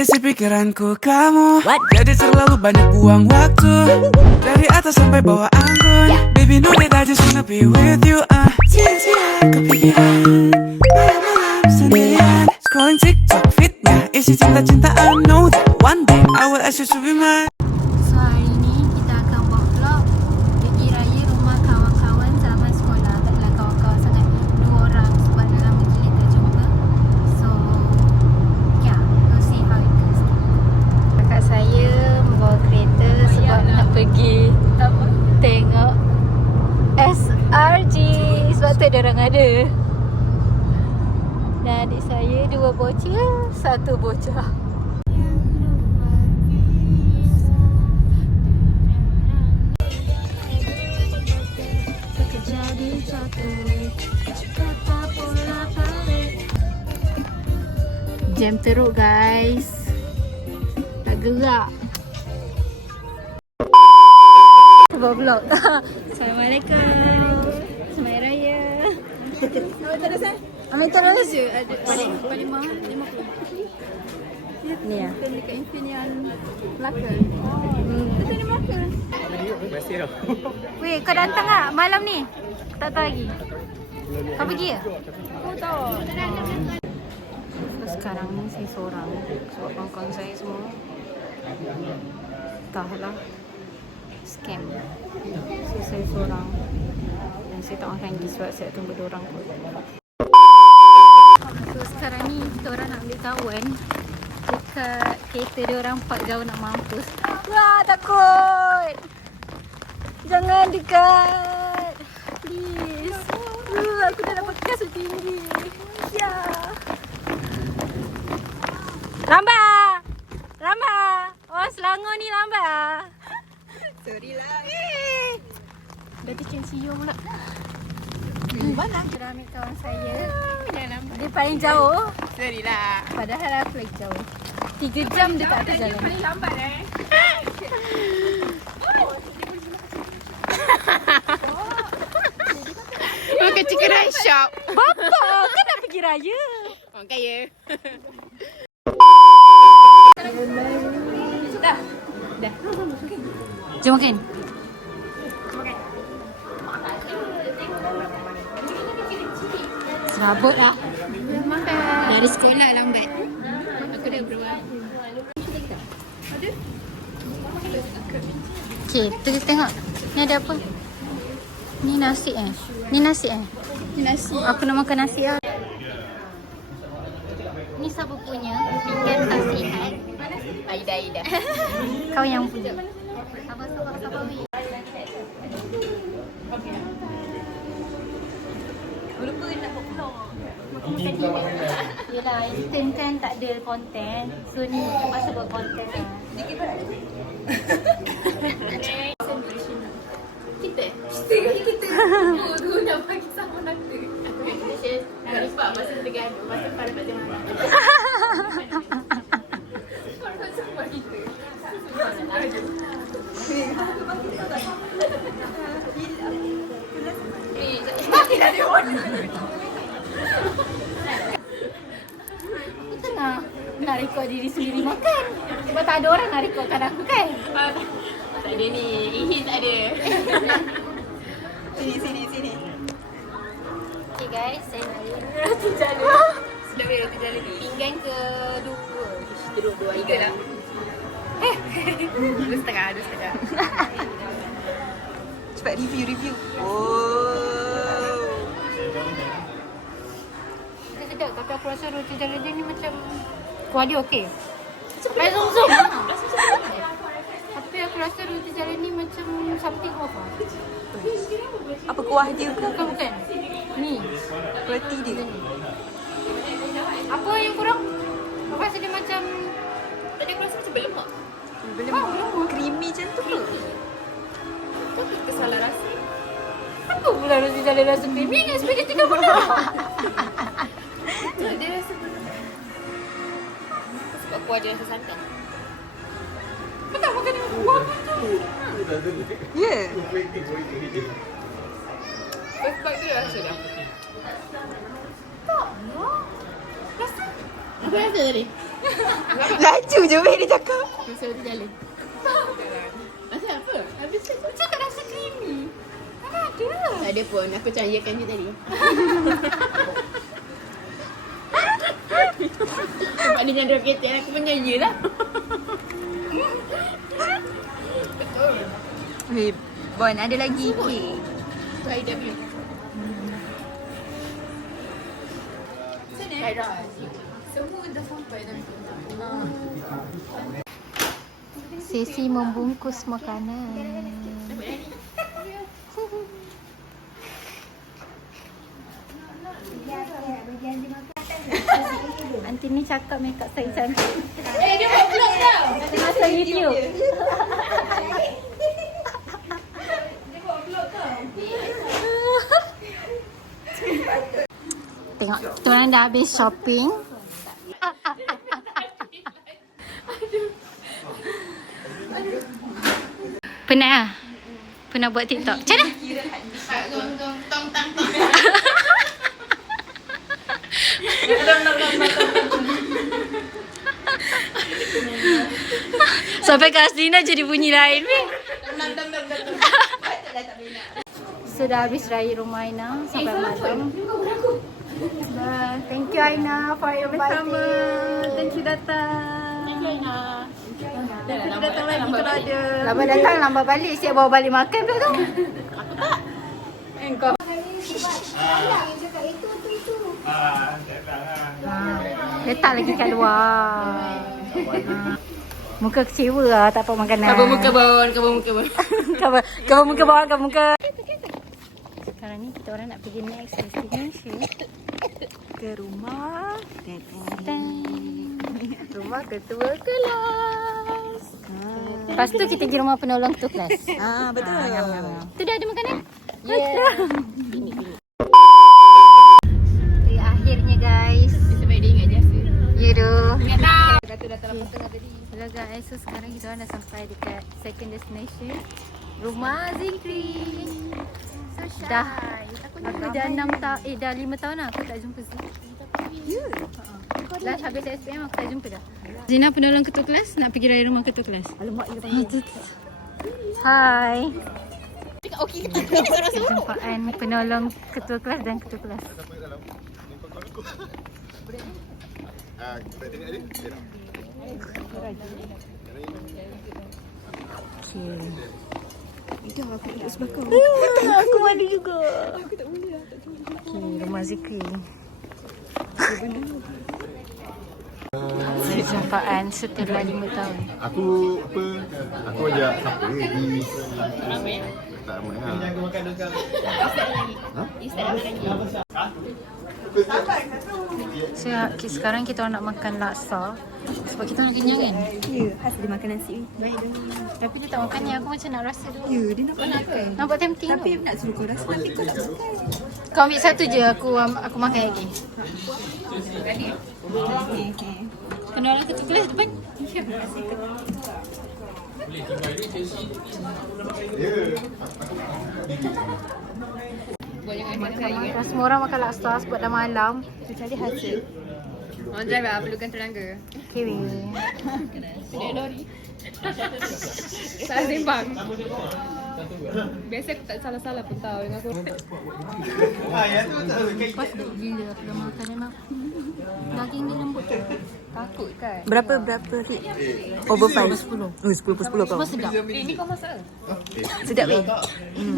isi pikiranku kamu. Jadi terlalu banyak buang waktu. Dari atas sampai bawah anggun. Baby know that I just wanna be with you. Sia-sia kepikiran malam-malam sendirian. Scrolling TikTok fitnya isi cinta-cintaan. Know that one day I will ask you to be mine. So hari ni kita akan buat vlog pergi raya rumah kawan-kawan zaman sekolah. Taklah kawan-kawan sangat, 2 orang sebab dah lama gila tak jumpa. So yeah, we'll see how it goes. Kakak saya membawa kereta sebab nak pergi tengok SRG. Sebab tu ada orang ada. Dan adik saya 2 bocil, 1 bocah. Jam teruk guys. Tak gerak. Buat vlog. Assalamualaikum. Selamat Raya. Ambil terus je. Paling mahal 50. Ni ya. Dekat Infineon Melaka. Betul ni Melaka. Masih tau. Weh, kau datang tak malam ni? Tak tahu lagi. Kau pergi ke? Aku tahu. So, sekarang ni saya seorang. Sebab kawan-kawan saya semua entahlah scam. So, saya seorang. Dan saya tak makan lagi sebab saya tunggu diorang pun. So, sekarang ni kita orang nak ambil kawan dekat kereta diorang park jauh nak mampus. Wah, takut! Jangan dekat! Please! Aku dah dapat kasut tinggi. Ya. Lambat! Lambat! Orang Selangor ni lambat. Sorry lah. Dah can see you pula. Mana? Kita ambil kawan saya. Dia paling jauh. Sorry lah. Padahal aku lagi jauh. 3 jam dia tak atas jalan. Paling lambat Makan chicken rice shop. Bapa, kan nak pergi raya. Orang kaya. Dah. Jom makan. Serabut lah. Makan. Dari sekolah lambat. Aku dah berapa? Okay, kita tengok. Ni ada apa? Ni nasi eh? Ni nasi eh? Nasi. Aku nak makan nasi lah. Ni siapa punya? Pinggan nasihat. Aida. Kau yang punya. Sabar weh. Lupa nak buat vlog. Yelah, instant kan tak ada konten. So ni terpaksa buat konten lah. Kita? Kita. Dua dah bagi sama nanti. Nak lupa masa kita gaduh. Masa pada pada mana. Aku tengah nak rekod diri sendiri makan. Sebab tak ada orang nak rekodkan aku kan. Tak ada ni. Ihin tak ada. Sini. Okay guys, saya nak Roti jala. Sedap ni roti jala ni. pinggan kedua. Teruk 2 lah. 2,5. Cepat review. Oh. Dia sedap tapi aku rasa roti jala dia ni macam kuah dia okey. Macam zoom. Tapi aku rasa roti jala ni macam something off lah. Apa kuah dia ke? Bukan. Ni. Roti dia. Apa yang kurang? Aku rasa dia macam Tadi aku rasa macam berlemak. berlemak. Creamy macam tu ke? Kau kesalah rasa. Apa pula roti jala rasa creamy dengan spaghetti carbonara? Dia rasa berlemak. Sebab kuah dia rasa santan. Kau tak makan dengan kuah pun tu. Ya. Sebab dia rasa dah. Tak lah. Rasa Apa rasa tadi? Laju je weh dia cakap. Rasa tu jalan. Rasa apa? Habis tu cakap rasa creamy. Mana ada? Tak ada pun. Aku cahayakan je tadi. Sebab dia nyandar kereta, aku pun ya lah. Weh, Bon ada lagi kek. Tu Aida punya. Aida. Semua dah sampai dah. Sesi membungkus makanan. Aunty ni cakap makeup saya cantik. Dia buat vlog tau. Masa YouTube. Tengok, kita orang dah habis shopping. Penat lah? Pernah buat TikTok? Macam mana? Tong tang tong. Sampai Kak Aslina jadi bunyi lain. Sudah habis raya rumah Aina sampai malam. Bye. Thank you Aina for inviting. Thank you datang. Thank you Aina. Thank you datang lagi kalau ada. Lambat datang, lambat balik. Siap bawa balik makan pula tu. Aku tak. Engkau. Letak lagi kat luar. Muka kecewa lah tak dapat makanan. Cover muka Bon, cover muka Bon. Cover muka bawah, cover muka. Sekarang ni kita orang nak pergi next destination. Ke rumah. Rumah ketua kelas. Lepas tu kita pergi rumah penolong ketua kelas. Betul. Tu dah ada makanan? Yeah. Akhirnya guys. Sampai dia ingat jasa. Ya tu. Ingat tak? Kata dah terlalu tengah tadi. Hello guys, so sekarang kita orang dah sampai dekat second destination. Rumah Zikri. Dah. Aku dah 5 tahun lah aku tak jumpa Zikri. Last habis SPM aku tak jumpa dah. Zina penolong ketua kelas nak pergi raya rumah ketua kelas. Alamak, dia panggil. Hai. Okey kita suara semua. Perjumpaan penolong ketua kelas dan ketua kelas. Okay. Itu aku duduk sebelah kau. Aku ada juga. Okay, rumah Zikri. Perjumpaan setelah 5 tahun. Aku ajak siapa di tak ramai lah. So, sekarang kita orang nak makan laksa. Sebab kita nak kenyang kan? Ya, khas dia makan nasi. Baik dah. Tapi dia tak makan ni, aku macam nak rasa dulu. Ya, dia nak makan. Nampak tempting Tapi tu. nak suruh kau rasa, tapi kau tak makan. Kau ambil satu je, aku makan lagi. Okey. Penolong ketua kelas depan. Dah semua orang makan laksa sebab dah malam. Kita cari hasil. Orang drive lah, perlukan tenaga. Okay weh. Tidak lori. Salah sembang. Biasa aku tak salah-salah pun tahu dengan aku. Pas gila aku dah makan enak. Daging dia lembut. Takut kan? Berapa hit? Over 5? 10. Oh, 10 per 10 kau. Semua sedap. Ni kau masak ke? Sedap weh.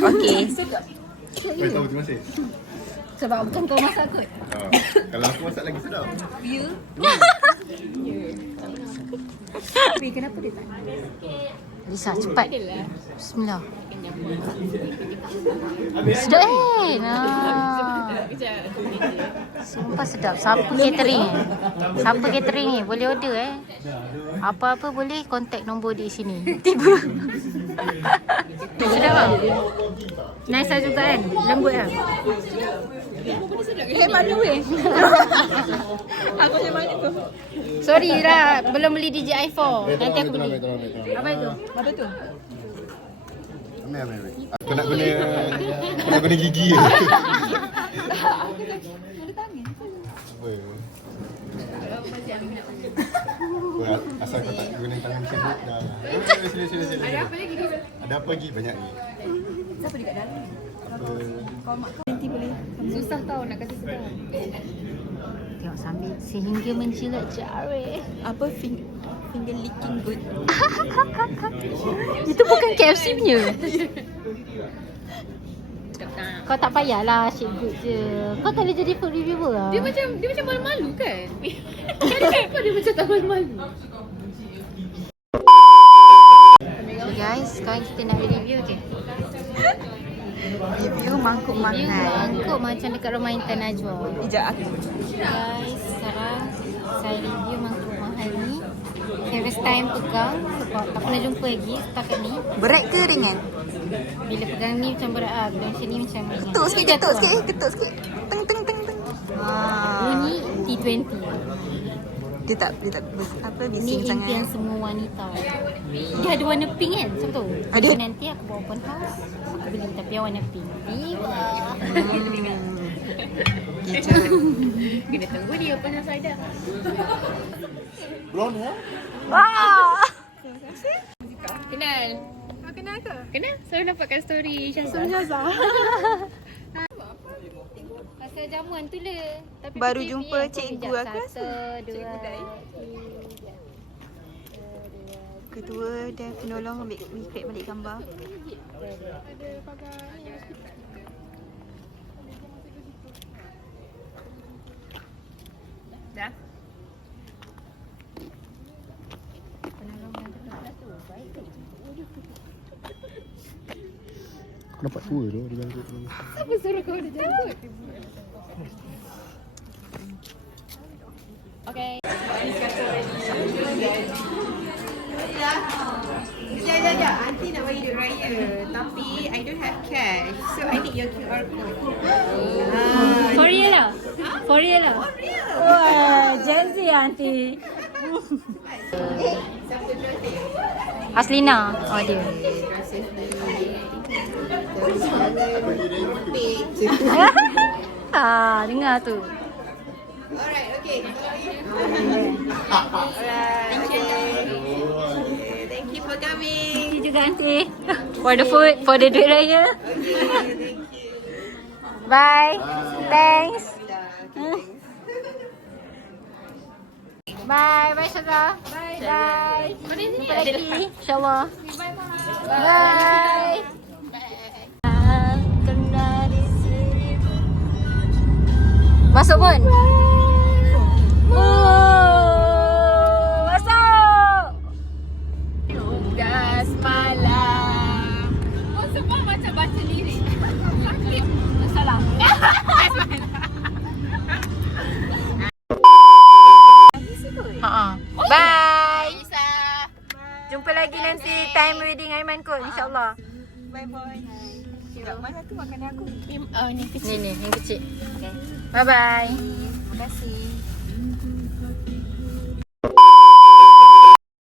Okey. Tahu terima kasih. Sebab bukan kau masak kot. Kalau aku masak lagi sedap. Weh, kenapa dia tak? Lisa, cepat. Bismillah. Sedap nah. Sumpah sedap. Siapa catering? Siapa catering ni? Boleh order Apa-apa boleh contact nombor di sini. Tiba. Sedap tak? Nice lah juga kan? Lembut lah. Mana weh? Aku macam mana tu? Sorry lah, belum beli DJI 4. Nanti aku beli. Apa itu? Apa tu? Ambil. Aku nak guna gigi. Apa? Asal kau tak guna tangan sibuk dah. Sila. Ada apa lagi? Ada apa lagi? Banyak ni. Siapa dekat dalam? Apa? Kalau mak nanti boleh. Susah tau nak kasi sedap. Tengok sambil sehingga menjilat jari. Apa finger licking good. Itu bukan KFC punya. Kau tak payahlah shake good je. Kau tak boleh jadi food reviewer lah. Dia macam malu-malu kan? Kenapa dia macam tak malu-malu? So guys, sekarang kita nak review je. Review mangkuk Review makan. mangkuk macam dekat rumah Intan Najwa. Sekejap aku. Guys, sekarang saya review mangkuk mahal ni. First time pegang sebab tak pernah jumpa lagi setakat ni. Berat ke ringan? Bila pegang ni macam berat lah, bila macam ni macam ringan. Ketuk sikit, Jatuh ketuk lah. sikit, ketuk sikit. Teng teng teng teng. Bunyi T20. Dia tak apa Ni bising impian sangat. semua wanita. Dia ada warna pink kan? Siapa tahu? Ada. Nanti aku bawa open house, aku beli tapi yang warna pink. Kicau. Kena tunggu dia open house Aida. Blonde ya? Kenal? Kenal ke? Kenal? Selalu nampak kat story Syazah. Pasal jamuan tu le. Tapi Baru PKP jumpa aku cikgu kejap. aku rasa. Cikgu Dai. Ketua dan penolong ambil recreate balik gambar. Dah? Kau dapat tua tu dia bangkit ni. Siapa suruh kau ada jemput? Okay. Sekejap. Aunty nak bagi duit raya. Tapi I don't have cash. So I need your QR code. For real lah? For real lah? Wah, Gen Z aunty. Aslina. Oh dia. Dengar tu. Alright, okay. Alright, okay. Thank you for coming. Thank you juga aunty. For the food, for the duit raya. Okay, thank you. Bye. Thanks. Bye. Bye Syazah. Bye. Jumpa lagi. InsyaAllah. Bye. Kena di sini. Masuk pun. Masuk. Tugas malam. Oh, semua macam baca lirik. Sakit. Salah. Bye. Jumpa lagi nanti time wedding Aiman kot insyaAllah. Bye bye. Kat mana tu makanan aku? Ni yang kecil. Okay. Bye bye. Terima kasih.